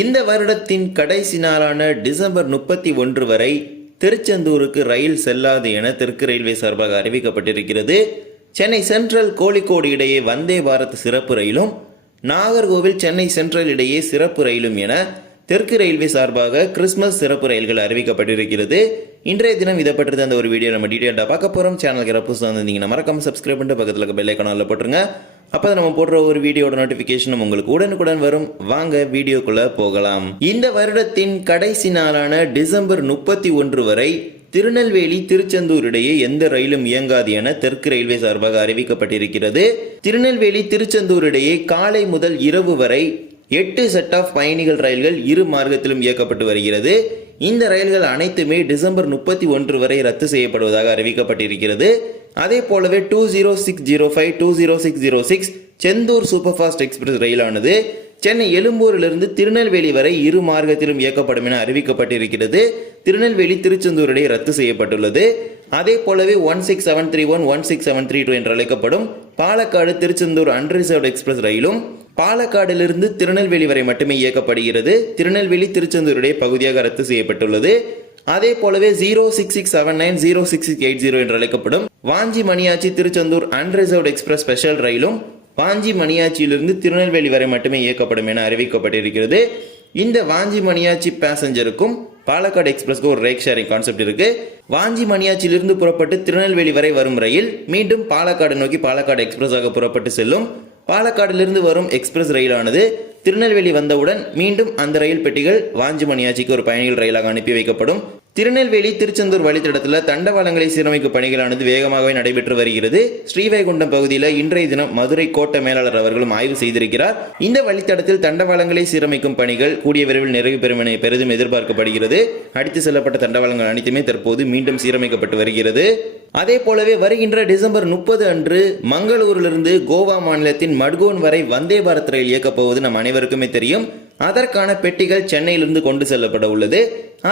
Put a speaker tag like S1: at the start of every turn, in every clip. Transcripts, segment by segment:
S1: இந்த வருடத்தின் கடைசி நாளான டிசம்பர் முப்பத்தி ஒன்று வரை திருச்செந்தூருக்கு ரயில் செல்லாது என தெற்கு ரயில்வே சார்பாக அறிவிக்கப்பட்டிருக்கிறது. சென்னை சென்ட்ரல் கோழிக்கோடு இடையே வந்தே பாரத் சிறப்பு ரயிலும் நாகர்கோவில் சென்னை சென்ட்ரல் இடையே சிறப்பு ரயிலும் என தெற்கு ரயில்வே சார்பாக கிறிஸ்மஸ் சிறப்பு ரயில்கள் அறிவிக்கப்பட்டிருக்கிறது. இன்றைய தினம் இதை பற்றி அந்த ஒரு வீடியோ நம்ம டீட்டெயிலாக பார்க்க போகிறோம் சேனலுக்கு புதுசாக வந்திருந்தீங்கன்னா மறக்காமல் சப்ஸ்கிரைப் பண்ணிட்டு பக்கத்தில் இருக்க போட்டுருங்க. அப்போ நம்ம போடுற ஒரு வீடியோட நோட்டிஃபிகேஷனும் உங்களுக்கு உடனுக்குடன் வரும். வாங்க வீடியோக்குள்ளே போகலாம். இந்த வருடத்தின் கடைசி நாளான டிசம்பர் முப்பத்தி ஒன்று வரை திருநெல்வேலி திருச்செந்தூர் இடையே எந்த ரயிலும் இயங்காது என தெற்கு ரயில்வே சார்பாக அறிவிக்கப்பட்டிருக்கிறது. திருநெல்வேலி திருச்செந்தூர் இடையே காலை முதல் இரவு வரை எட்டு செட் ஆஃப் பயணிகள் ரயில்கள் இரு மார்க்கத்திலும் இயக்கப்பட்டு வருகிறது. இந்த ரயில்கள் அனைத்துமே டிசம்பர் முப்பத்தி ஒன்று வரை ரத்து செய்யப்படுவதாக அறிவிக்கப்பட்டிருக்கிறது. அதே போலவே two zero six zero five two zero six zero six Sendur super fast express ரயிலானது Chennai எழும்பூரிலிருந்து திருநெல்வேலி வரை இரு மார்க்கத்திலும் இயக்கப்படும் என அறிவிக்கப்பட்டிருக்கிறது. திருநெல்வேலி திருச்செந்தூர் இடையே ரத்து செய்யப்பட்டுள்ளது. அதே போலவே one six seven three one one six seven three two என்று அழைக்கப்படும் பாலக்காடு திருச்செந்தூர் அன்ரிசர்வ்ட் எக்ஸ்பிரஸ் ரயிலும் பாலக்காடிலிருந்து திருநெல்வேலி வரை மட்டுமே இயக்கப்படுகிறது. திருநெல்வேலி திருச்செந்தூருடைய பகுதியாக ரத்து செய்யப்பட்டுள்ளது. அதே போலவே zero six six seven nine zero six six eight zero என்று அழைக்கப்படும் Vanchi Maniyachi Tiruchendur unreserved express special ரயிலும் வாஞ்சி மணியாச்சியிலிருந்து திருநெல்வேலி வரை மட்டுமே இயக்கப்படும் என அறிவிக்கப்பட்டிருக்கிறது. இந்த வாஞ்சி மணியாச்சி பேசஞ்சருக்கும் பாலக்காடு எக்ஸ்பிரஸ்க்கு ஒரு ரேக் ஷேரிங் கான்செப்ட் இருக்கு. வாஞ்சி மணியாச்சியிலிருந்து புறப்பட்டு திருநெல்வேலி வரை வரும் ரயில் மீண்டும் பாலக்காடு நோக்கி பாலக்காடு எக்ஸ்பிரஸாக புறப்பட்டு செல்லும். பாலக்காடிலிருந்து வரும் எக்ஸ்பிரஸ் ரயிலானது திருநெல்வேலி வந்தவுடன் மீண்டும் அந்த ரயில் பெட்டிகள் வாஞ்சி மணியாச்சிக்கு ஒரு பயணிகள் ரயிலாக அனுப்பி வைக்கப்படும். திருநெல்வேலி திருச்செந்தூர் வழித்தடத்தில் தண்டவாளங்களை சீரமைக்கும் பணிகளானது வேகமாகவே நடைபெற்று வருகிறது. ஸ்ரீவைகுண்டம் பகுதியில் இன்றைய தினம் மதுரை கோட்ட மேலாளர் அவர்களும் ஆய்வு செய்திருக்கிறார். இந்த வழித்தடத்தில் தண்டவாளங்களை சீரமைக்கும் பணிகள் கூடிய விரைவில் நிறைவு பெறும் என பெரிதும் எதிர்பார்க்கப்படுகிறது. அடித்து செல்லப்பட்ட தண்டவாளங்கள் அனைத்துமே தற்போது மீண்டும் சீரமைக்கப்பட்டு வருகிறது. அதே போலவே வருகின்ற டிசம்பர் முப்பது அன்று மங்களூரிலிருந்து கோவா மாநிலத்தின் மட்கோன் வரை வந்தே பாரத் ரயில் இயக்கப் போவது நம் அனைவருக்குமே தெரியும். அதற்கான பெட்டிகள் சென்னையிலிருந்து கொண்டு செல்லப்பட உள்ளது.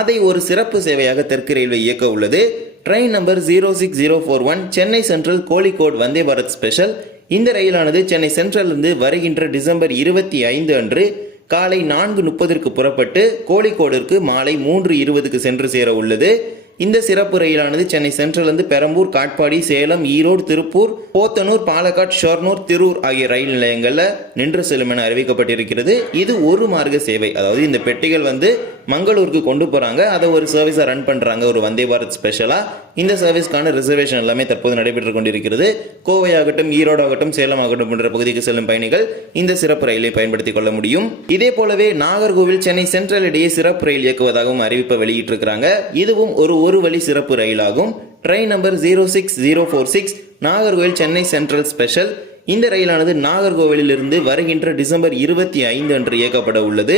S1: அதை ஒரு சிறப்பு சேவையாக தெற்கு ரயில்வே இயக்க உள்ளது. Train number zero six zero four one Chennai central Kozhikode Vande Bharat special இந்த ரயிலானது சென்னை சென்ட்ரலிருந்து வருகின்ற டிசம்பர் இருபத்தி ஐந்து அன்று காலை நான்கு முப்பதற்கு புறப்பட்டு கோழிக்கோடிற்கு மாலை மூன்று இருபதுக்கு சென்று சேர உள்ளது. இந்த சிறப்பு ரயிலானது சென்னை சென்ட்ரலிருந்து பெரம்பூர் காட்பாடி சேலம் ஈரோடு திருப்பூர் போத்தனூர் பாலக்காட் ஷொர்னூர் திருூர் ஆகிய ரயில் நிலையங்களில் நின்று செல்லும் என அறிவிக்கப்பட்டிருக்கிறது. இது ஒரு மார்க்க சேவை. அதாவது இந்த பெட்டிகள் வந்து மங்களூருக்கு கொண்டு போகிறாங்க அதை ஒரு சர்வீஸாக ரன் பண்ணுறாங்க ஒரு வந்தே பாரத் ஸ்பெஷலாக இந்த சர்வீஸ்க்கான ரிசர்வேஷன் எல்லாமே தற்போது நடைபெற்று கொண்டிருக்கிறது கோவை ஆகட்டும் ஈரோடு ஆகட்டும் சேலம் ஆகட்டும் போன்ற பகுதிக்கு செல்லும் பயணிகள் இந்த சிறப்பு ரயிலை பயன்படுத்திக் கொள்ள முடியும். இதே போலவே நாகர்கோவில் சென்னை சென்ட்ரல் இடையே சிறப்பு ரயில் இயக்குவதாகவும் அறிவிப்பை வெளியிட்டிருக்கிறாங்க. இதுவும் ஒரு ஒரு வழி சிறப்பு ரயிலாகும். Train number zero six zero four six Nagercoil Chennai central special இந்த ரயிலானது நாகர்கோவிலிருந்து வருகின்ற டிசம்பர் இருபத்தி ஐந்து அன்று இயக்கப்பட உள்ளது.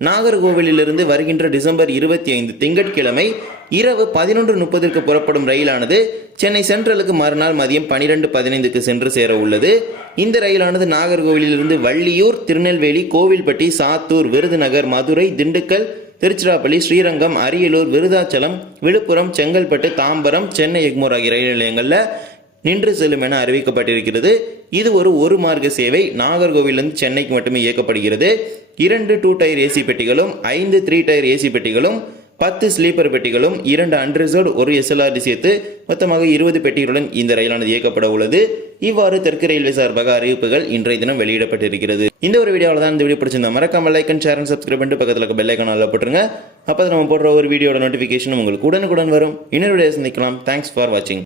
S1: நாகர்கோவிலிருந்து வருகின்ற டிசம்பர் இருபத்தி ஐந்து திங்கட்கிழமை இரவு பதினொன்று முப்பதிற்கு புறப்படும் ரயிலானது சென்னை சென்ட்ரலுக்கு மறுநாள் மதியம் பனிரெண்டு பதினைந்துக்கு சென்று சேர உள்ளது. இந்த ரயிலானது நாகர்கோவிலிருந்து வள்ளியூர் திருநெல்வேலி கோவில்பட்டி சாத்தூர் விருதுநகர் மதுரை திண்டுக்கல் திருச்சிராப்பள்ளி ஸ்ரீரங்கம் அரியலூர் விருதாச்சலம் விழுப்புரம் செங்கல்பட்டு தாம்பரம் சென்னை எக்மோர் ஆகிய ரயில் நிலையங்களில் நின்று செல்லும் என அறிவிக்கப்பட்டிருக்கிறது. இது ஒரு ஒரு மார்க்க சேவை. நாகர்கோவிலிருந்து சென்னைக்கு மட்டுமே இயக்கப்படுகிறது. இரண்டு டூ டயர் ஏசி பெட்டிகளும் ஐந்து த்ரீ டயர் ஏசி பெட்டிகளும் பத்து ஸ்லீப்பர் பெட்டிகளும் இரண்டு அன்ரிசர்வ்டு ஒரு எஸ்எல்ஆர்டி சேர்த்து மொத்தமாக இருபது பெட்டிகளுடன் இந்த ரயிலானது இயக்கப்பட உள்ளது. இவ்வாறு தெற்கு ரயில்வே சார்பாக அறிவிப்புகள் இன்றைய தினம் வெளியிடப்பட்டிருக்கிறது. இந்த ஒரு வீடியோவில் தான் இந்த வீடியோ பிடிச்சிருந்தா மறக்காம like and share and subscribe பண்ணிட்டு பக்கத்தில் இருக்க பெல் ஐக்கான போட்டுருங்க. அப்போ நம்ம போடுற ஒரு வீடியோட நோட்டிஃபிகேஷன் உங்களுக்கு உடனுக்குடன் வரும். இன்னொரு வீடியோ சந்திக்கலாம். தேங்க்ஸ் ஃபார் வாட்சிங்